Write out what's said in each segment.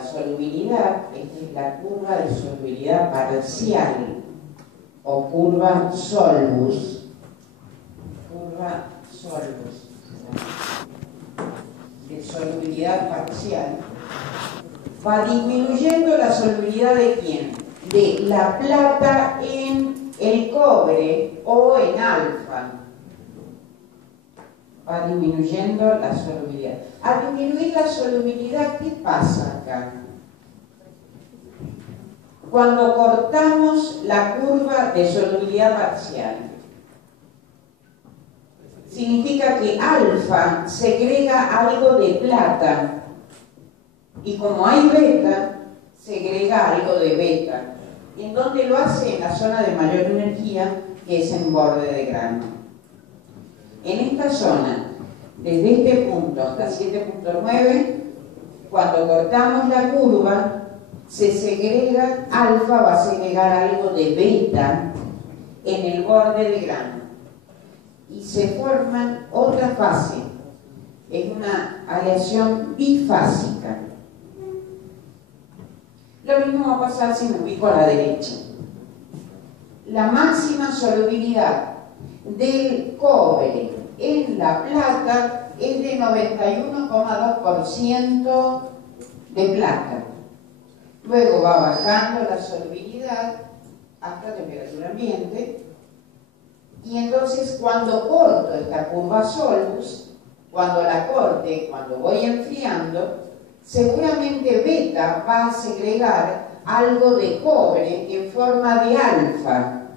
la solubilidad, esta es la curva de solubilidad parcial o curva solvus, de solubilidad parcial, va disminuyendo la solubilidad de ¿quién? De la plata en el cobre o en alfa. Va disminuyendo la solubilidad. Al disminuir la solubilidad, ¿qué pasa acá? Cuando cortamos la curva de solubilidad parcial, significa que alfa segrega algo de plata y como hay beta, segrega algo de beta. ¿En dónde lo hace? En la zona de mayor energía, que es en borde de grano. En esta zona, desde este punto hasta 7.9, cuando cortamos la curva, se segrega, alfa va a segregar algo de beta en el borde de grano. Y se forma otra fase. Es una aleación bifásica. Lo mismo va a pasar si me ubico a la derecha. La máxima solubilidad del cobre en la plata es de 91,2% de plata. Luego va bajando la solubilidad hasta temperatura ambiente. Y entonces cuando corto esta curva solvus, cuando la corte, cuando voy enfriando, seguramente beta va a segregar algo de cobre en forma de alfa.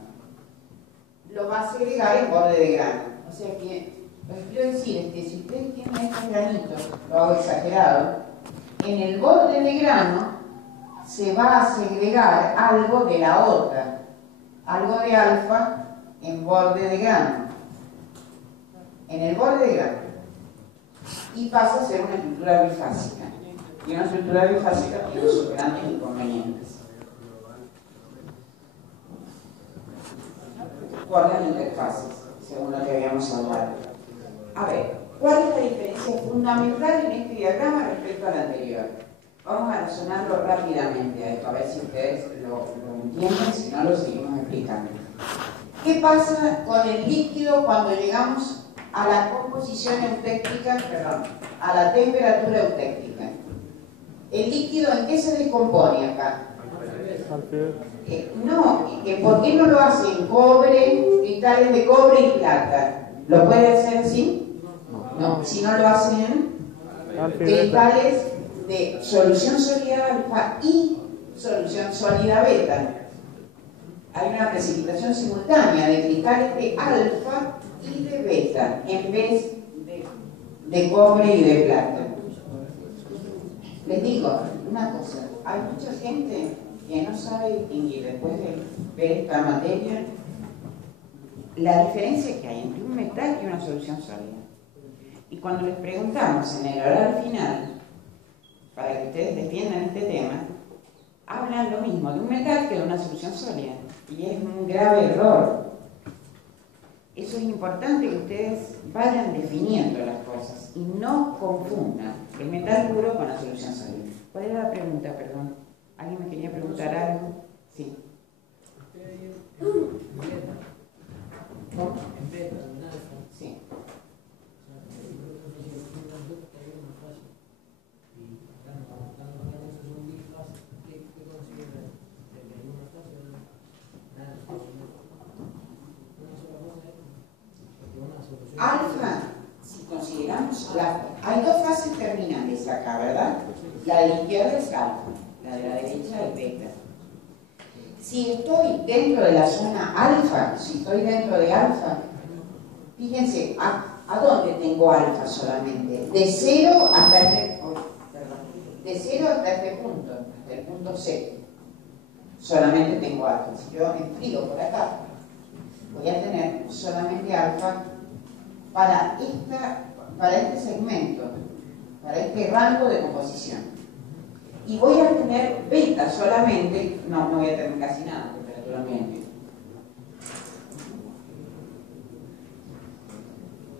Lo va a segregar en borde de grano. O sea que lo que quiero decir es que si ustedes tienen estos granitos, lo hago exagerado, en el borde de grano se va a segregar algo de la otra, algo de alfa en borde de grano, en el borde de grano, y pasa a ser una estructura bifásica. Y una estructura bifásica tiene sus grandes inconvenientes. Guardan interfaces, según lo que habíamos hablado. A ver, ¿cuál es la diferencia fundamental en este diagrama respecto al anterior? Vamos a razonarlo rápidamente a esto, a ver si ustedes lo entienden, si no lo seguimos explicando. ¿Qué pasa con el líquido cuando llegamos a la composición eutéctica, a la temperatura eutéctica? ¿El líquido en qué se descompone acá? No, ¿por qué no lo hace en cobre, cristales de cobre y plata? ¿Lo puede hacer así? No, si no lo hace en cristales de solución sólida alfa y solución sólida beta. Hay una precipitación simultánea de cristales de alfa y de beta en vez de cobre y de plata. Les digo una cosa, hay mucha gente que no sabe distinguir después de ver esta materia la diferencia que hay entre un metal y una solución sólida. Y cuando les preguntamos en el oral final, para que ustedes defiendan este tema, hablan lo mismo de un metal que de una solución sólida. Y es un grave error. Eso es importante que ustedes vayan definiendo las cosas y no confundan el metal puro con la solución sólida. ¿Cuál era la pregunta, perdón? ¿Alguien me quería preguntar algo? Sí. ¿Cómo? Sí. Alfa, si consideramos hay dos fases terminales acá, ¿verdad? La de la izquierda es alfa, la de la derecha es beta. Si estoy dentro de la zona alfa, si estoy dentro de alfa, fíjense, ¿a dónde tengo alfa solamente? De 0 hasta este punto, hasta el punto C. Solamente tengo alfa. Si yo enfrío por acá, voy a tener solamente alfa para este segmento, para este rango de composición. Y voy a tener beta solamente, no voy a tener casi nada, temperatura ambiente.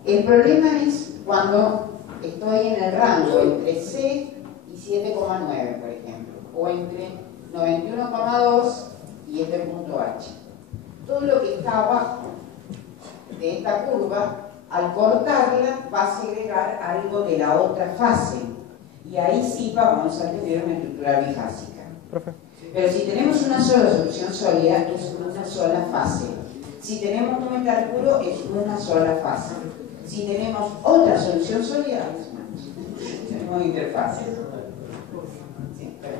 El problema es cuando estoy en el rango entre C y 97,9, por ejemplo, o entre 91,2 y este punto H. Todo lo que está abajo de esta curva, al cortarla, va a segregar algo de la otra fase. Y ahí sí vamos a tener una estructura bifásica. Pero si tenemos una sola solución sólida, es una sola fase. Si tenemos un metal puro, es una sola fase. Si tenemos otra solución sólida, tenemos interfaces. Sí, pero,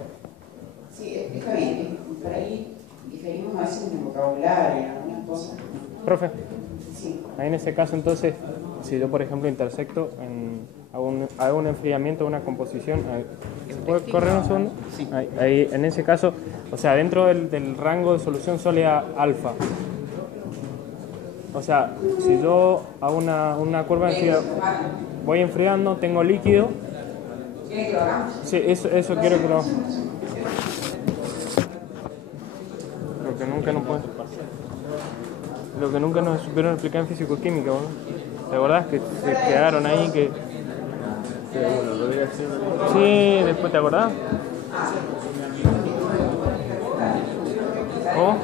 sí, está bien. Por ahí diferimos a veces en el vocabulario, en algunas cosas. Profe, sí. Ahí en ese caso entonces, si yo por ejemplo intersecto, hago un enfriamiento, una composición, ¿se puede correr un segundo? Sí. Ahí, en ese caso, o sea, dentro del rango de solución sólida alfa, o sea, si yo hago una curva de enfriado, voy enfriando, tengo líquido. ¿Quiere que lo hagamos? Sí, eso quiero que lo hagamos. Lo que nunca nos supieron explicar en físico-química, ¿no? ¿Te acordás que se quedaron ahí que... Sí, después te acordás? ¿Cómo?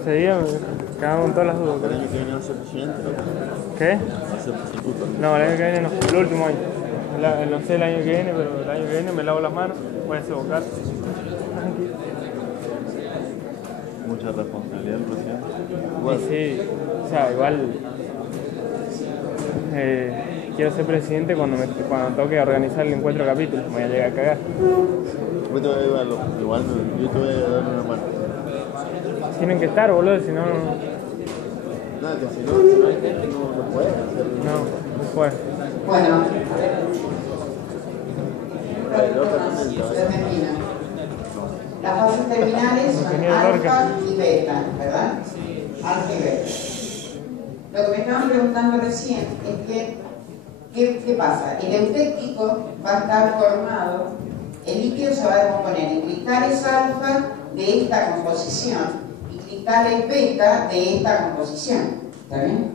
Ese día me cagamos con todas las dudas. ¿El año que viene va a ser presidente? ¿Qué? Va a ser sustituto. No, el año que viene no, el último año. No sé el año que viene, pero el año que viene me lavo las manos, voy a hacer vocal. Mucha responsabilidad el presidente. Igual. Sí, o sea, igual quiero ser presidente cuando toque organizar el encuentro capítulo, me voy a llegar a cagar. Igual yo te voy a dar una mano. Tienen que estar, boludo, si no... Nada, que si no hay gente no puede hacer. No puede. Bueno, Se termina. Las fases terminales son alfa y beta, ¿verdad? Alfa y beta. Lo que me estaban preguntando recién es que, ¿qué pasa? El eutéctico va a estar formado, el líquido se va a descomponer en cristales alfa de esta composición y cristales beta de esta composición. ¿Está bien?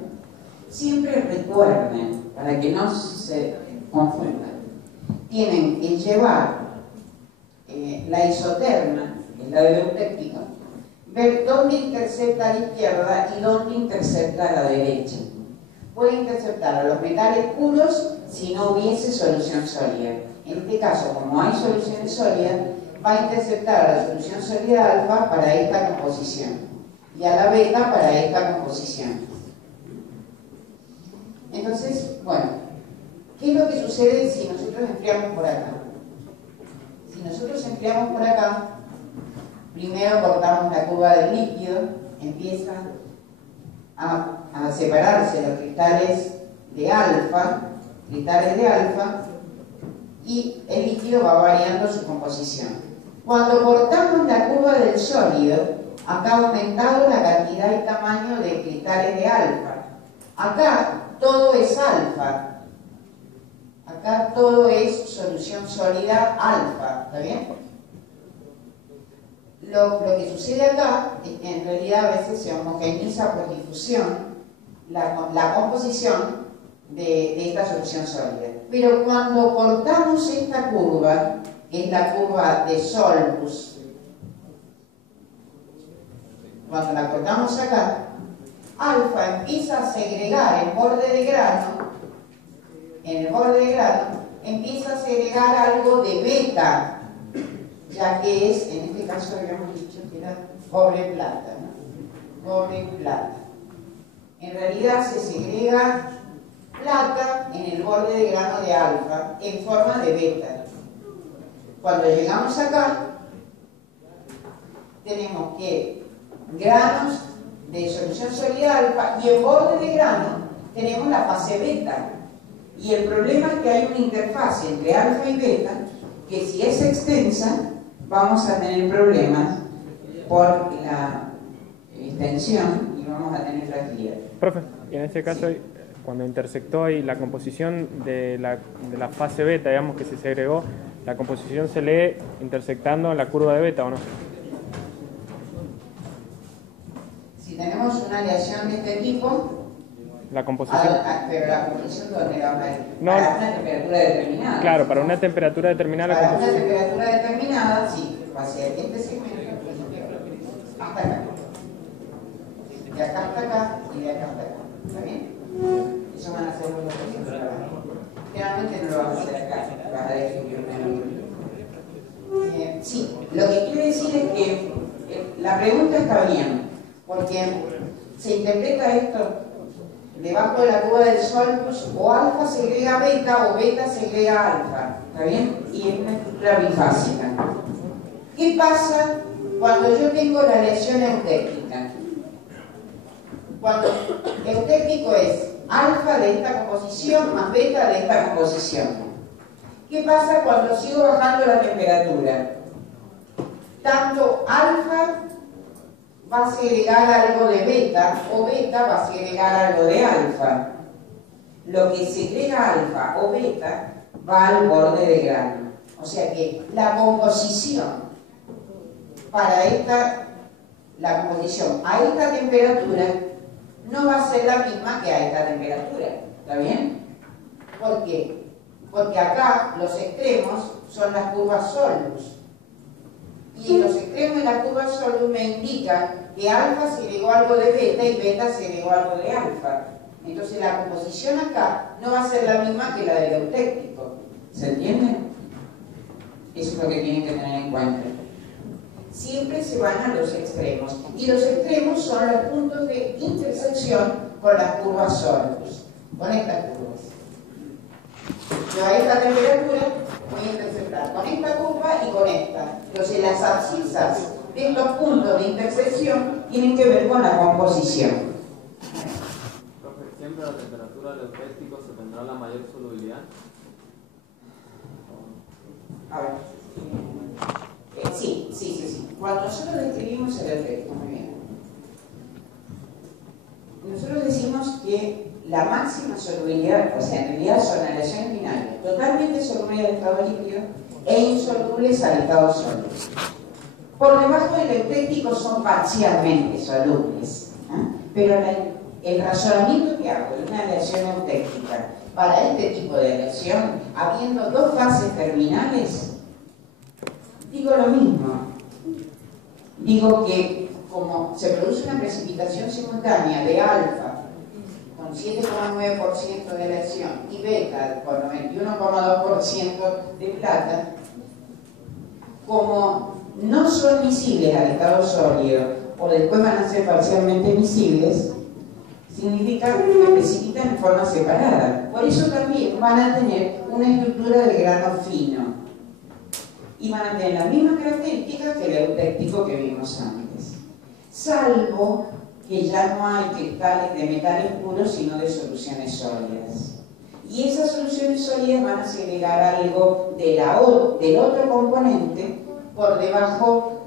Siempre recuerden, para que no se confundan, tienen que llevar la isoterma, que es la del eutéctico, ver dónde intercepta a la izquierda y dónde intercepta a la derecha. Puede interceptar a los metales puros si no hubiese solución sólida. En este caso, como hay soluciones sólidas, va a interceptar a la solución sólida alfa para esta composición y a la beta para esta composición. Entonces, bueno, ¿qué es lo que sucede si nosotros enfriamos por acá? Si nosotros enfriamos por acá, primero cortamos la curva del líquido, empieza a separarse los cristales de alfa, y el líquido va variando su composición. Cuando cortamos la curva del sólido, acá ha aumentado la cantidad y tamaño de cristales de alfa. Acá todo es alfa. Acá todo es solución sólida alfa, ¿está bien? Lo que sucede acá es que en realidad a veces se homogeneiza por difusión la composición de esta solución sólida. Pero cuando cortamos esta curva, que es la curva de Solbus, cuando la cortamos acá, alfa empieza a segregar en el borde de grano, empieza a segregar algo de beta, ya que es, en este caso habíamos dicho que era cobre-plata, ¿no? Cobre-plata. En realidad se segrega plata en el borde de grano de alfa en forma de beta. Cuando llegamos acá, tenemos que granos de solución sólida alfa y en borde de grano tenemos la fase beta. Y el problema es que hay una interfase entre alfa y beta que si es extensa vamos a tener problemas por la extensión y vamos a tener fragilidad. Profe, en este caso, sí, cuando intersectó ahí la composición de la fase beta, digamos que se segregó, la composición se lee intersectando la curva de beta, ¿o no? Si tenemos una aleación de este tipo, La composición. Pero la composición, ¿dónde va a ir? No. Para una temperatura determinada. Claro, para una temperatura determinada la Para una composición. temperatura determinada, sí, va a ser este segmento hasta acá. De acá hasta acá y de acá hasta acá. ¿Está bien? Eso van a ser los procesos de trabajo. Generalmente no lo vas a hacer acá, vas a describir una línea. Sí, lo que quiere decir es que la pregunta está bien, porque se interpreta esto debajo de la curva del solus, o alfa segrega beta o beta segrega alfa, ¿está bien? Y es una estructura bifásica. ¿Qué pasa cuando yo tengo la reacción eutéctica? Cuando eutéctico es alfa de esta composición más beta de esta composición. ¿Qué pasa cuando sigo bajando la temperatura? Tanto alfa va a segregar algo de beta o beta va a segregar algo de alfa. Lo que segrega alfa o beta va al borde de grano. O sea que la composición para la composición a esta temperatura no va a ser la misma que a esta temperatura. ¿Está bien? ¿Por qué? Porque acá los extremos son las curvas solus. Y los extremos de la curva solus me indican que alfa segregó algo de beta y beta segregó algo de alfa. Entonces la composición acá no va a ser la misma que la del eutéctico. ¿Se entiende? Eso es lo que tienen que tener en cuenta. Siempre se van a los extremos. Y los extremos son los puntos de intersección con las curvas solus. Con estas curvas. Yo a esta temperatura voy a intersectar con esta curva y con esta. Entonces las abscisas de estos puntos de intersección tienen que ver con la composición. Profe, ¿siempre a la temperatura del eutéctico se tendrá la mayor solubilidad? A ver. Sí. Cuando nosotros describimos el eutéctico, muy bien. Nosotros decimos que la máxima solubilidad, o sea, en realidad son aleaciones binarias, totalmente solubles al estado líquido e insolubles al estado sólido. Por debajo del eutéctico son parcialmente solubles, pero el razonamiento que hago de una aleación eutéctica para este tipo de aleación, habiendo dos fases terminales, digo lo mismo. Digo que como se produce una precipitación simultánea de alfa con 7,9% de aleación y beta con 91,2% de plata, como no son miscibles al estado sólido o después van a ser parcialmente miscibles, significa que precipitan en forma separada. Por eso también van a tener una estructura del grano fino y van a tener las mismas características que el eutéctico que vimos antes, salvo que ya no hay cristales de metales puros, sino de soluciones sólidas. Y esas soluciones sólidas van a segregar algo del otro componente por debajo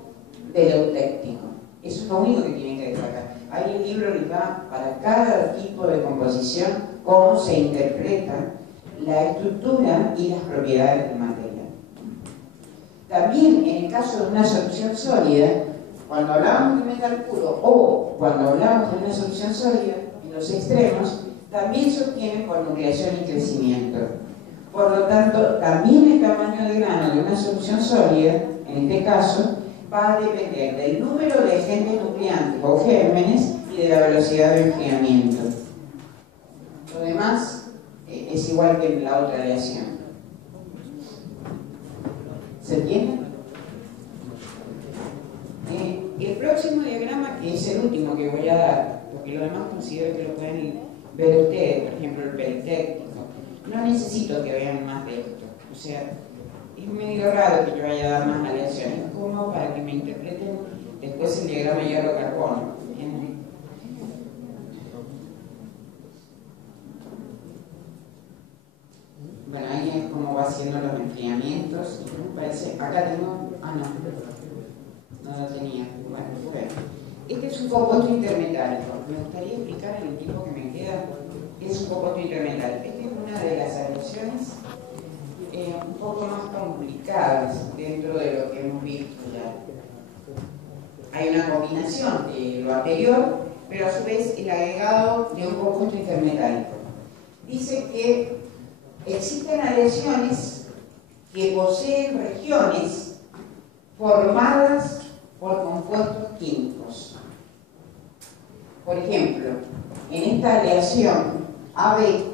del eutéctico. Eso es lo único que tienen que destacar. Hay un libro que va para cada tipo de composición, cómo se interpreta la estructura y las propiedades del material. También en el caso de una solución sólida, cuando hablamos de metal puro o cuando hablamos de una solución sólida, en los extremos, también se obtienen por nucleación y crecimiento. Por lo tanto, también el tamaño de grano de una solución sólida, en este caso, va a depender del número de agentes nucleantes o gérmenes y de la velocidad de enfriamiento. Lo demás es igual que en la otra aleación. ¿Se entiende? El próximo diagrama, que es el último que voy a dar, porque lo demás considero que lo pueden ver ustedes, por ejemplo el peritéctico, no necesito que vean más de esto. O sea, es medio raro que yo vaya a dar más aleaciones, como para que me interpreten después el diagrama hierro-carbono. Bueno, ahí es como va haciendo los enfriamientos. Parece, acá tengo, no lo tenía. Bueno, este es un compuesto intermetálico. Me gustaría explicar en el tiempo que me queda. Es un compuesto intermetálico. Esta es una de las aleaciones un poco más complicadas dentro de lo que hemos visto ya. Hay una combinación de lo anterior pero a su vez el agregado de un compuesto intermetálico. Dice que existen aleaciones que poseen regiones formadas por compuestos químicos. Por ejemplo, en esta aleación AB,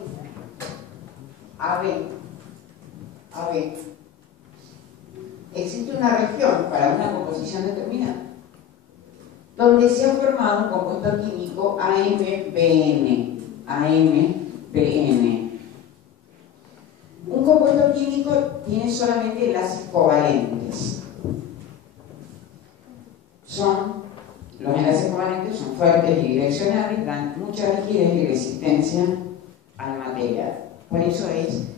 existe una región para una composición determinada donde se ha formado un compuesto químico AMBN. Un compuesto químico tiene solamente enlaces covalentes. Los enlaces covalentes son fuertes y direccionales, dan mucha rigidez y resistencia al material. Por eso es